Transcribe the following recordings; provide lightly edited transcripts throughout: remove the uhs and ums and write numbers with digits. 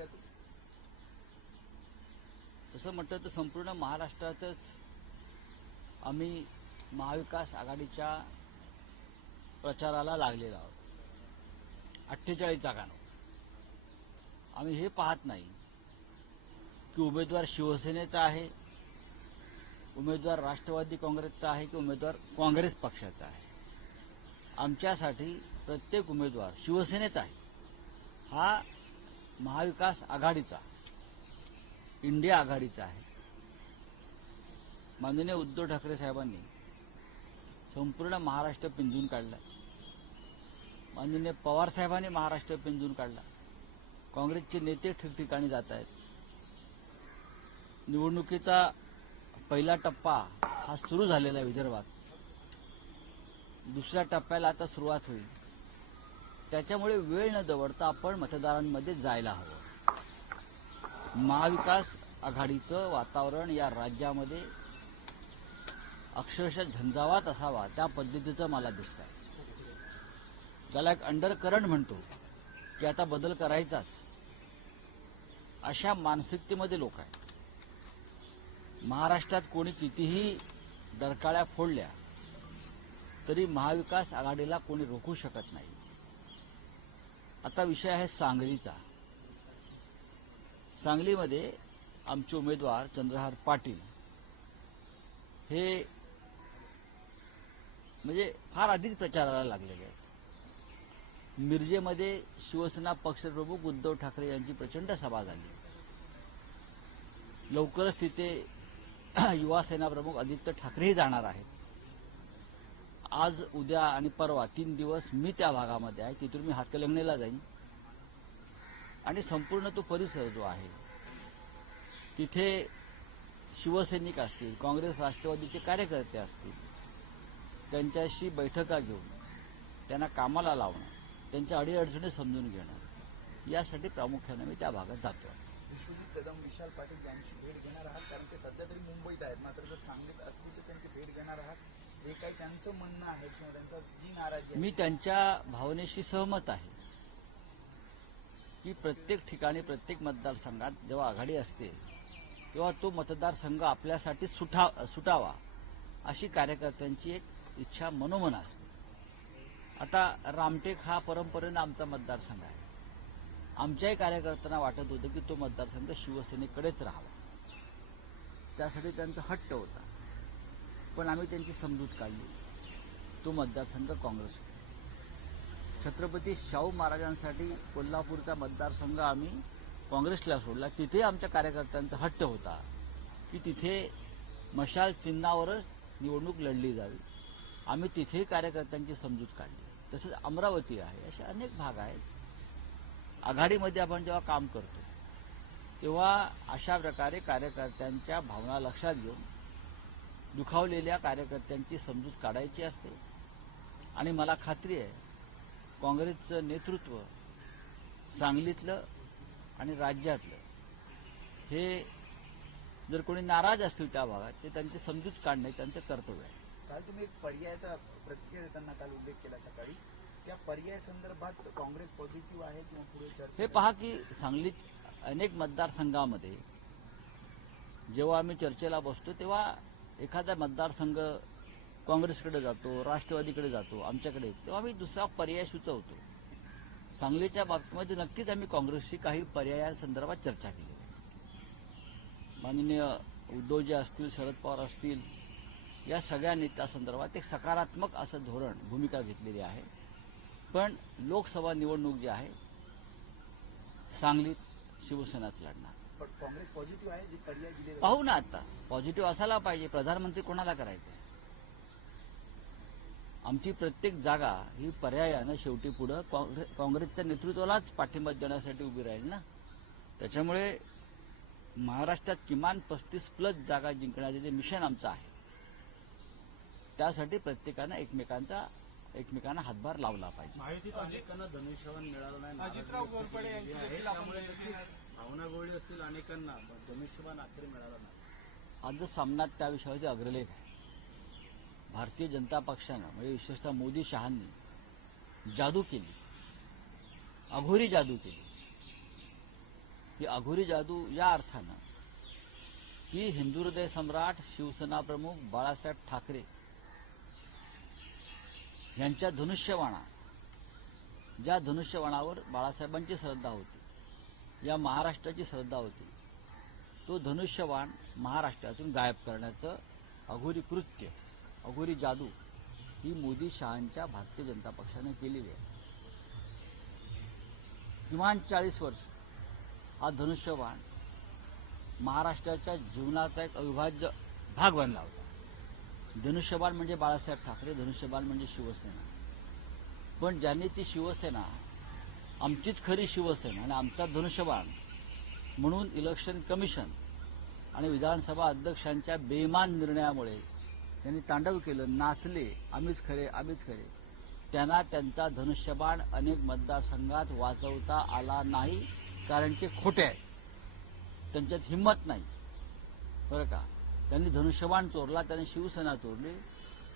कोपऱ्यातून? तसं म्हटलं तर संपूर्ण महाराष्ट्रातच आम्ही महाविकास आघाडीच्या प्रचाराला लागलेलो आहोत. 48 जागांवर आम्ही हे पाहत नाही की उमेदवार शिवसेनेचा आहे, उमेदवार राष्ट्रवादी काँग्रेसचा आहे की उमेदवार काँग्रेस पक्षाचा आहे. आमच्यासाठी प्रत्येक उमेदवार शिवसेनेचा आहे, हा महाविकास आघाडीचा, इंडिया आघाडीचा आहे. माननीय उद्धव ठाकरे साहेबांनी संपूर्ण महाराष्ट्र पिंजून काढला. माननीय पवार साहेबांनी महाराष्ट्र पिंजून काढला. काँग्रेसचे नेते ठिकठिकाणी जात आहेत. निवडणुकीचा पहिला टप्पा हा सुरू झालेला आहे विदर्भात. दुसऱ्या टप्प्याला आता सुरुवात होईल. त्याच्यामुळे वेळ न दवडता आपण मतदारांमध्ये जायला हवं. महाविकास आघाडीचं वातावरण या राज्यामध्ये अक्षरशः झंझावात असावा त्या पद्धतीचं मला दिसतंय. त्याला एक अंडर करंट म्हणतो की आता बदल करायचाच, अशा मानसिकतेमध्ये लोक आहेत. महाराष्ट्रात कोणी कितीही डरकाळ्या फोडल्या तरी महाविकास आघाडीला कोणी रोखू शकत नाही. आता विषय आहे सांगलीचा. सांगलीमध्ये आमचे उमेदवार चंद्रहार पाटील हे म्हणजे फार आधीच प्रचाराला लागलेले आहेत. मिरजेमध्ये शिवसेना पक्षप्रमुख उद्धव ठाकरे यांची प्रचंड सभा झाली. लवकरच तिथे युवा सेना प्रमुख आदित्य ठाकरेही जाणार आहेत. आज, उद्या आणि परवा 3 दिवस मी त्या भागामध्ये आहे. तिथून मी हातकणंगलेला जाईन आणि संपूर्ण तो परिसर जो आहे तिथे शिवसैनिक असतील, काँग्रेस राष्ट्रवादीचे कार्यकर्ते असतील, त्यांच्याशी बैठका घेऊन त्यांना कामाला लावणं, त्यांच्या अडीअडचणी समजून घेणं, यासाठी प्रामुख्याने मी त्या भागात जातो. विश्वजित कदम, विशाल पाटील यांची भेट घेणार आहात? कारण ते सध्या तरी मुंबईत आहेत, मात्र जर सांगलीत असतील तर त्यांची भेट घेणार आहात? जे काही त्यांचं म्हणणं आहे किंवा त्यांचा जी नाराजी आहे, मी त्यांच्या भावनेशी सहमत आहे की प्रत्येक ठिकाणी, प्रत्येक मतदारसंघात जेव्हा आघाडी असते तेव्हा तो मतदारसंघ आपल्यासाठी सुटावा अशी कार्यकर्त्यांची एक इच्छा मनोमन असते. आता रामटेक हा परंपरेनं आमचा मतदारसंघ आहे. आमच्याही कार्यकर्त्यांना वाटत होतं की तो मतदारसंघ शिवसेनेकडेच राहावा. त्यासाठी त्यांचा हट्ट होता. पण आम्ही त्यांची समजूत काढली. तो मतदारसंघ काँग्रेसकडे. छत्रपती शाहू महाराजांसाठी कोल्हापूरचा मतदारसंघ आम्ही काँग्रेसला सोडला. तिथे आमच्या कार्यकर्त्यांचा हट्ट होता की तिथे मशाल चिन्हावरच निवडणूक लढली जावी. आम्ही तिथेही कार्यकर्त्यांची समजूत काढली. तसंच अमरावती आहे, असे अनेक भाग आहेत. आघाडीमध्ये आपण जेव्हा काम करतो तेव्हा अशा प्रकारे कार्यकर्त्यांच्या भावना लक्षात घेऊन दुखावलेल्या कार्यकर्त्यांची समजूत काढायची असते. आणि मला खात्री आहे काँग्रेसचं नेतृत्व सांगलीतलं आणि राज्यातलं हे जर कोणी नाराज असतील त्या भागात, ते त्यांची समजूत काढणे त्यांचं कर्तव्य आहे. काल तुम्ही एक पर्यायाचा प्रतिक्रिया देताना काल उल्लेख केला सकाळी, त्या पर्याय संदर्भात काँग्रेस पॉझिटिव्ह आहे किंवा पुढे चर्चा? हे पहा की सांगलीत अनेक मतदारसंघामध्ये जेव्हा आम्ही चर्चेला बसतो तेव्हा एखादा मतदारसंघ काँग्रेसकडे जातो, राष्ट्रवादीकडे जातो, आमच्याकडे, तेव्हा आम्ही दुसरा पर्याय सुचवतो. सांगलीच्या बाबतीमध्ये नक्कीच आम्ही काँग्रेसशी काही पर्यायांसंदर्भात चर्चा केली. माननीय उद्धवजी असतील, शरद पवार असतील, या सगळ्यांनी त्या संदर्भात एक सकारात्मक असं धोरण, भूमिका घेतलेली आहे. पण लोकसभा निवडणूक जी आहे सांगलीत शिवसेनाच लढणार. पण काँग्रेस पॉझिटिव्ह आहे, जे पर्याय दिले पाहू ना. आता पॉझिटिव्ह असायला पाहिजे. प्रधानमंत्री कोणाला करायचं? आमची प्रत्येक जागा ही पर्यायानं शेवटी पुढं काँग्रेसच्या नेतृत्वालाच पाठिंबा देण्यासाठी उभी राहील ना. त्याच्यामुळे महाराष्ट्रात किमान 35+ जागा जिंकण्याचे जे मिशन आमचं आहे त्यासाठी प्रत्येकानं एकमेकांना हातभार लावला पाहिजे. माहितीत अनेकांना धनुष्यबाण मिळालं नाही. अजितराव घोरपडे यांची देखील आपण भावना गोळी असतील अनेकांना, धनुष्यबाण अखेर मिळाला नाही. आजच सामन्यात त्या विषयावरती अग्रलेख आहे. भारतीय जनता पक्षानं म्हणजे विशेषतः मोदी शहांनी जादू केली, अघोरी जादू केली. ही अघोरी जादू या अर्थानं की हिंदू हृदय सम्राट शिवसेना प्रमुख बाळासाहेब ठाकरे यांच्या धनुष्यबाणा, ज्या धनुष्यबाणावर बाळासाहेबांची श्रद्धा होती, या महाराष्ट्राची श्रद्धा होती, तो धनुष्यबाण महाराष्ट्रातून गायब करण्याचं अघोरी कृत्य, अघोरी जादू ही मोदी शहांच्या भारतीय जनता पक्षाने केलेली आहे. किमान 40 वर्ष हा धनुष्यबाण महाराष्ट्राच्या जीवनाचा एक अविभाज्य भाग बनला होता. धनुष्यबाण म्हणजे बाळासाहेब ठाकरे, धनुष्यबाण म्हणजे शिवसेना. पण ज्यांनी ती शिवसेना, आमचीच खरी शिवसेना आणि आमचा धनुष्यबाण म्हणून इलेक्शन कमिशन आणि विधानसभा अध्यक्षांच्या बेईमान निर्णयामुळे त्यांनी तांडव केलं, नाचले, आम्हीच खरे, आम्हीच खरे, त्यांना त्यांचा धनुष्यबाण अनेक मतदारसंघात वाजवता आला नाही, कारण ते खोटे आहे, त्यांच्यात हिंमत नाही. बरं का, त्यांनी धनुष्यबाण चोरला, त्यांनी शिवसेना चोरली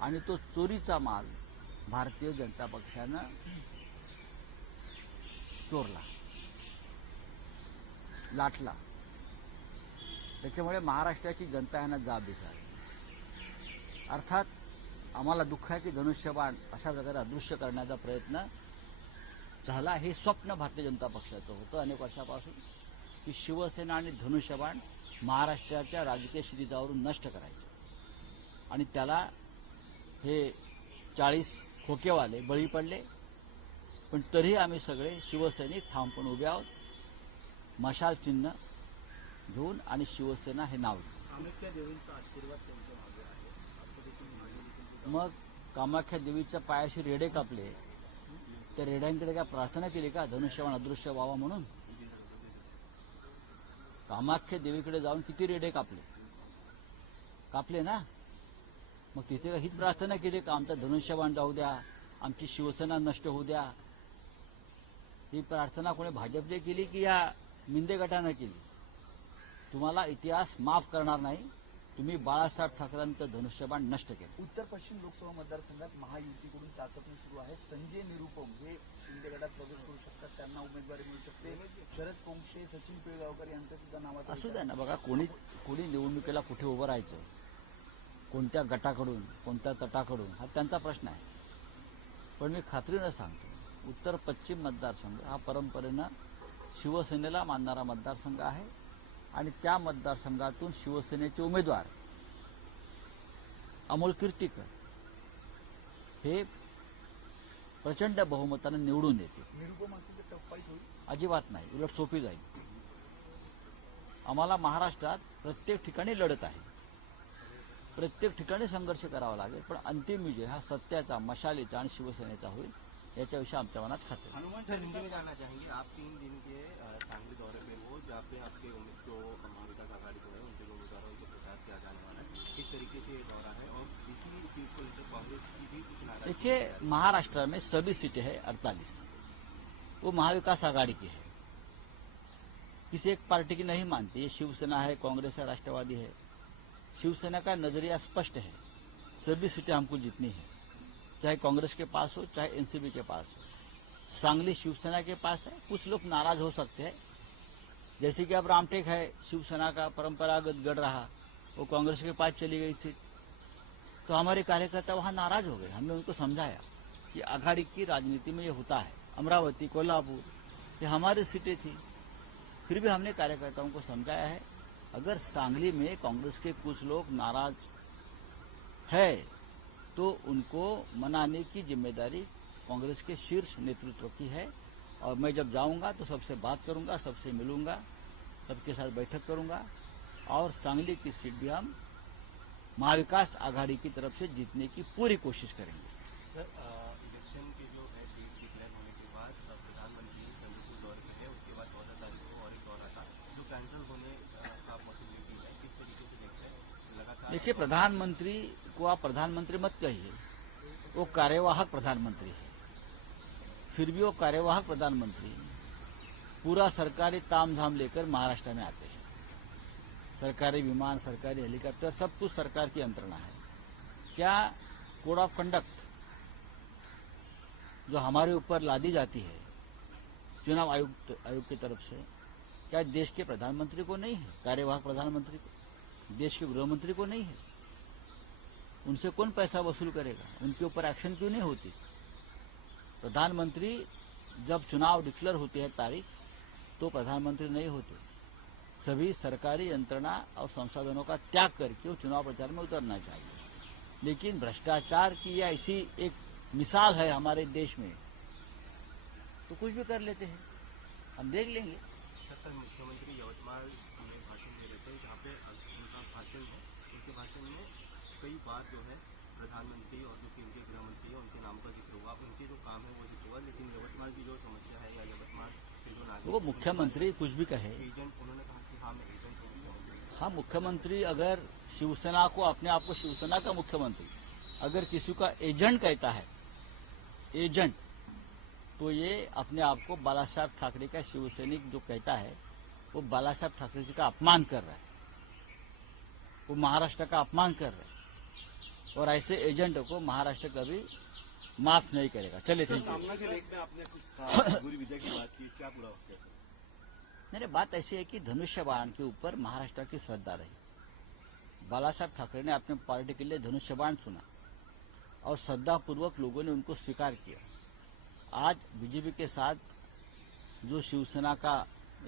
आणि तो चोरीचा माल भारतीय जनता पक्षानं चोरला, लाटला. त्याच्यामुळे महाराष्ट्राची जनता यांना जाब विचारली. अर्थात आम्हाला दुःख आहे की धनुष्यबाण अशा प्रकारे अदृश्य करण्याचा प्रयत्न झाला. हे स्वप्न भारतीय जनता पक्षाचं होतं अनेक वर्षापासून की शिवसेना आणि धनुष्यबाण महाराष्ट्राच्या राजकीय क्षितिजावरून नष्ट करायचं, आणि त्याला हे 40 खोकेवाले बळी पडले. पण तरीही आम्ही सगळे शिवसैनिक ठामपणे उभे आहोत, मशाल चिन्ह घेऊन, आणि शिवसेना हे नाव घेऊन. कामाख्या देवींचा आशीर्वाद त्यांच्या मागे आहे, असं देखील मागे मग कामाख्या देवीच्या पायाशी रेडे कापले, त्या रेड्यांकडे काय प्रार्थना केली का धनुष्यबाण अदृश्य व्हावा म्हणून? कामाख्या देवीकडे जाऊन किती रेडे कापले ना. मग तिथे हीच प्रार्थना केली का आमचा धनुष्यबाण जाऊ द्या, आमची शिवसेना नष्ट होऊ द्या? ही प्रार्थना कोणी भाजपने केली की या मिंदे गटानं केली? तुम्हाला इतिहास माफ करणार नाही, तुम्ही बाळासाहेब ठाकरेंचं धनुष्यबाण नष्ट केलं. उत्तर पश्चिम लोकसभा मतदारसंघात महायुतीकडून चाचपणी सुरू आहे. संजय निरुपम हे शिंदे गटात प्रवेश करू शकतात, त्यांना उमेदवारी मिळू शकते. शरद पोंक्षे, सचिन पिळगावकर यांचं सुद्धा नावात असू द्या ना. बघा, कोणी निवडणुकीला कुठे उभं राहायचं, कोणत्या गटाकडून, कोणत्या तटाकडून, हा त्यांचा प्रश्न आहे. पण मी खात्रीनं सांगतो, उत्तर पश्चिम मतदारसंघ हा परंपरेनं शिवसेनेला मानणारा मतदारसंघ आहे, आणि त्या मतदारसंघातून शिवसेनेचे उमेदवार अमोल कीर्तीकर हे प्रचंड बहुमतानं निवडून येते. निरुपम असेल तर टफ फाईट होईल? अजिबात नाही, उलट सोपी जाईल. आम्हाला महाराष्ट्रात प्रत्येक ठिकाणी लढत आहे, प्रत्येक ठिकाणी संघर्ष करावा लागेल, पण अंतिम विजय हा सत्याचा, मशालीचा आणि शिवसेनेचा होईल, याच्याविषयी आमच्या मनात खात्री आहे. हनुमान सर हिंदी में जानना चाहेंगे, आप 3 दिन के सांगली दौरे पे हो, जहाँ पे आपके जो महाविकास आघाड़ी को है उनके उम्मीदवारों को प्रचार किया जाने वाला है, किस तरीके से ये दौरा है, और इसी चीज को लेकर कांग्रेस की भी कुछ नाराजगी देखिए, महाराष्ट्र में सभी सीटें हैं 48, वो महाविकास आघाड़ी की है, किसी एक पार्टी की नहीं मानती. ये शिवसेना है, कांग्रेस है, राष्ट्रवादी है. शिवसेना का नजरिया स्पष्ट है, सभी सीटें हमको जीतनी है, चाहे कांग्रेस के पास हो, चाहे एनसीपी के पास हो. सांगली शिवसेना के पास है. कुछ लोग नाराज हो सकते हैं, जैसे कि अब रामटेक है, शिवसेना का परंपरागत गढ़ रहा, वो कांग्रेस के पास चली गई सीट, तो हमारे कार्यकर्ता वहां नाराज हो गए. हमने उनको समझाया कि आघाड़ी की राजनीति में ये होता है. अमरावती, कोल्हापुर, ये हमारी सीटें थी, फिर भी हमने कार्यकर्ताओं को समझाया है. अगर सांगली में कांग्रेस के कुछ लोग नाराज है तो उनको मनाने की जिम्मेदारी कांग्रेस के शीर्ष नेतृत्व की है, और मैं जब जाऊंगा तो सबसे बात करूंगा, सबसे मिलूंगा, सबके साथ बैठक करूंगा, और सांगली की सीट भी हम महाविकास आघाड़ी की तरफ से जीतने की पूरी कोशिश करेंगे. सर, इलेक्शन के जो है डेट डिक्लेयर होने के बाद प्रधानमंत्री संयुक्त दौरे पे है, उसके बाद 14 तारीख को और एक दौरा था जो कैंसिल होने का पॉसिबिलिटी है, किस तरीके से देखते हैं लगातार? देखिए, प्रधानमंत्री को आप प्रधानमंत्री मत कहिए, वो कार्यवाहक प्रधानमंत्री है. फिर भी वो कार्यवाहक प्रधानमंत्री पूरा सरकारी तामझाम लेकर महाराष्ट्र में आते हैं. सरकारी विमान, सरकारी हेलीकॉप्टर, सब कुछ सरकार की यंत्रणा है. क्या कोड ऑफ कंडक्ट जो हमारे ऊपर लादी जाती है चुनाव आयोग की तरफ से, क्या देश के प्रधानमंत्री को नहीं है? कार्यवाहक प्रधानमंत्री को, देश के गृह मंत्री को नहीं है? उनसे कौन पैसा वसूल करेगा? उनके ऊपर एक्शन क्यों नहीं होती? प्रधानमंत्री जब चुनाव डिक्लेयर होती है तारीख, तो प्रधानमंत्री नहीं होते। सभी सरकारी यंत्रणा और संसाधनों का त्याग करके वो चुनाव प्रचार में उतरना चाहिए। लेकिन भ्रष्टाचार की या ऐसी एक मिसाल है हमारे देश में, तो कुछ भी कर लेते हैं। हम देख लेंगे। कल मुख्यमंत्री यवतमाल में भाषण दे रहे थे, जहाँ पे उनका भाषण है, उनके भाषण में कई बार जो है प्रधानमंत्री और जो केंद्रीय गृह मंत्री है उनके नाम का जिक्र हुआ, उनके जो काम है वो जिक्र हुआ, लेकिन यवतमाल की जो समस्या है या यवतमाल के जो नागरिक, वो मुख्यमंत्री कुछ भी कहे, एजेंट, उन्होंने कहा कि हाँ मैं एजेंट हूँ। हाँ, मुख्यमंत्री अगर शिवसेना को, अपने आप को शिवसेना का मुख्यमंत्री अगर किसी का एजेंट कहता है, एजेंट, तो ये अपने आप को बाला साहब ठाकरे का शिवसैनिक जो कहता है, वो बाला साहब ठाकरे जी का अपमान कर रहा है, वो महाराष्ट्र का अपमान कर रहा है। और ऐसे एजेंट को महाराष्ट्र कभी माफ नहीं करेगा। चले थे सामना के लेख में आपने कुछ कहा, पूरी विजय की बात की, क्या पूरा होता है? नहीं, बात ऐसी है कि धनुष्य बाण के ऊपर महाराष्ट्र की श्रद्धा रही। बाला साहब ठाकरे ने अपने पार्टी के लिए धनुष्य बाण चुना और श्रद्धापूर्वक लोगों ने उनको स्वीकार किया। आज बीजेपी के साथ जो शिवसेना का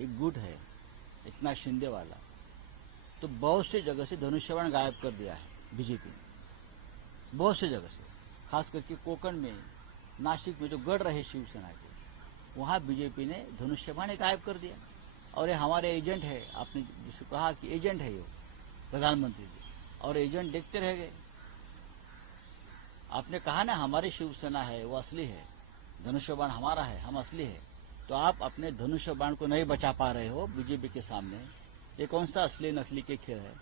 एक गुट है, इतना शिंदे वाला, तो बहुत सी जगह से धनुष्य बाण गायब कर दिया है बीजेपी ने, बहुत सी जगह से, खास करके कोकण में, नासिक में जो गढ़ रहे शिवसेना के, वहां बीजेपी ने धनुष्य बाण गायब कर दिया। और ये हमारे एजेंट है, आपने जिसे कहा कि एजेंट है ये प्रधानमंत्री जी, और एजेंट देखते रह गए। आपने कहा ना हमारी शिवसेना है वो असली है, धनुष्य बाण हमारा है, हम असली है, तो आप अपने धनुष्य बाण को नहीं बचा पा रहे हो बीजेपी के सामने। ये कौन सा असली नकली के खेल है?